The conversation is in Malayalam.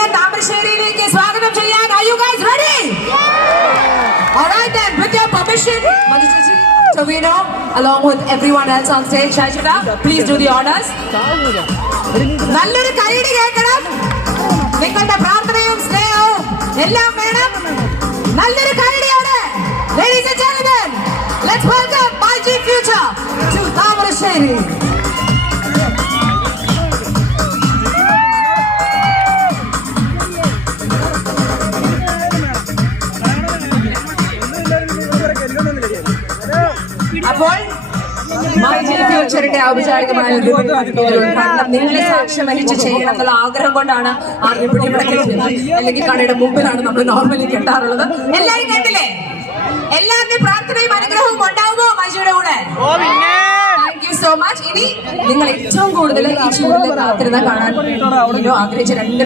ഞങ്ങൾ താമരശ്ശേരിയിലേക്ക് സ്വാഗതം ചെയ്യാൻ. Are you guys ready? Alright then, with your permission, Madhuji, Tavino, along with everyone else on stage, Shashika, please do the honors. നല്ലൊരു കൈയടി കേൾക്കണം. നിങ്ങളുടെ പ്രാർത്ഥനയും സ്നേഹവും എല്ലാം വേണം. നല്ലൊരു കൈയടിയാണ്. Ladies and gentlemen, let's welcome MyG Future to Thamarassery. അപ്പോൾ MyG ഫ്യൂച്ചറിന്റെ ഔപചാരികമായ നിങ്ങളെ സാക്ഷ്യം വഹിച്ച് ചെയ്യണം എന്നുള്ള ആഗ്രഹം കൊണ്ടാണ് ആ റിബൺ ഇവിടെ കെട്ടുന്നത്. അല്ലെങ്കിൽ കടയുടെ മുമ്പിലാണ് നമ്മൾ നോർമലി കെട്ടാറുള്ളത്. എല്ലാവരും കേട്ടില്ലേ? എല്ലാവരുടെയും പ്രാർത്ഥനയും അനുഗ്രഹവും ഉണ്ടാവുമോ MyGയുടെ കൂടെ? Thank you so much. ഇനി നിങ്ങൾ ഏറ്റവും കൂടുതൽ ഈ ചൂടിൽ കാത്തിരുന്ന കാണാൻ ആഗ്രഹിച്ച രണ്ട്